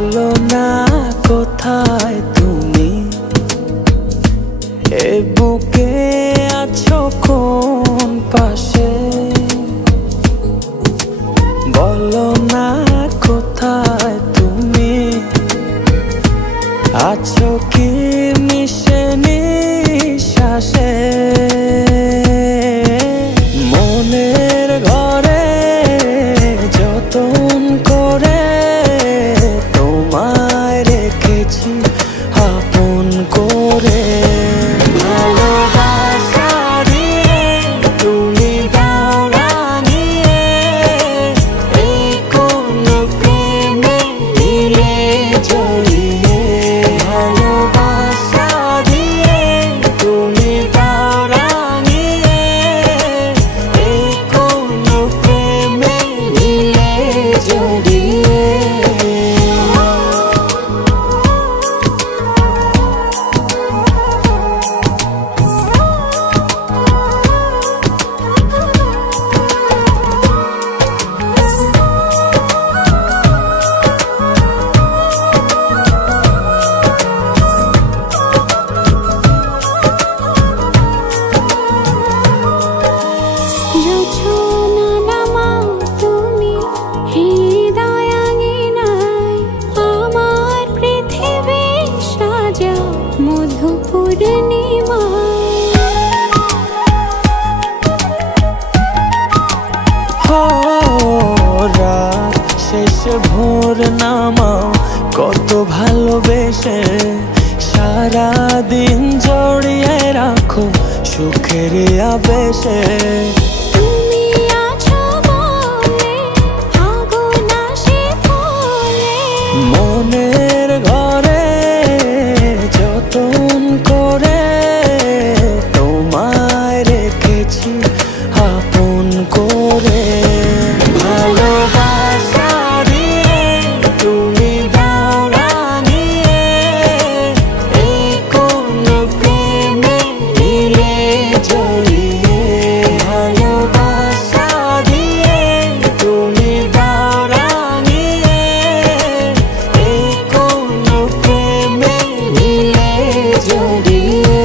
বলো না কোথায় তুমি, এ বুকে আছো কোন পাশে। বলো না কোথায় তুমি, আছো কি মিশে নিঃশ্বাসে। মনের ঘরে যতন করে তোমায় রেখেছি আপন করে। ভালোবাসা দিয়ে তুমি দাও রাঙিয়ে, এই কোন প্রেমে দিলে জড়িয়ে। ভালোবাসা দিয়ে তুমি দাও রাঙিয়ে, এই কোন প্রেমে দিলে জড়িয়ে। রাত শেষে ভোর নামাও কত ভালোবেসে, সারাদিন জড়িয়ে রাখো সুখের আবেশে। মনের ঘরে যতন করে তোমায় রেখেছি আপন করে। ভালোবাসা দিয়ে তুমি দাও রাঙিয়ে, এই কোন প্রেমে দিলে জড়িয়ে। ভালোবাসা দিয়ে তুমি দাও রাঙিয়ে, এই কোন প্রেমে দিলে জড়িয়ে।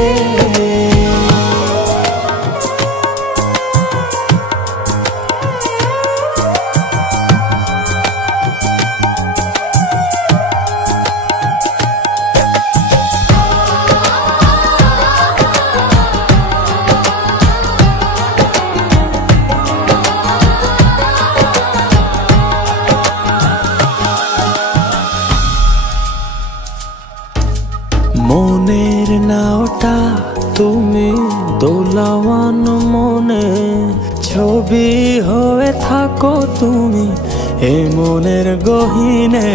মনের নাওটা তুমি দোলাওয়ান মনে, ছবি হয়ে থাকো তুমি এ মনের গহীনে।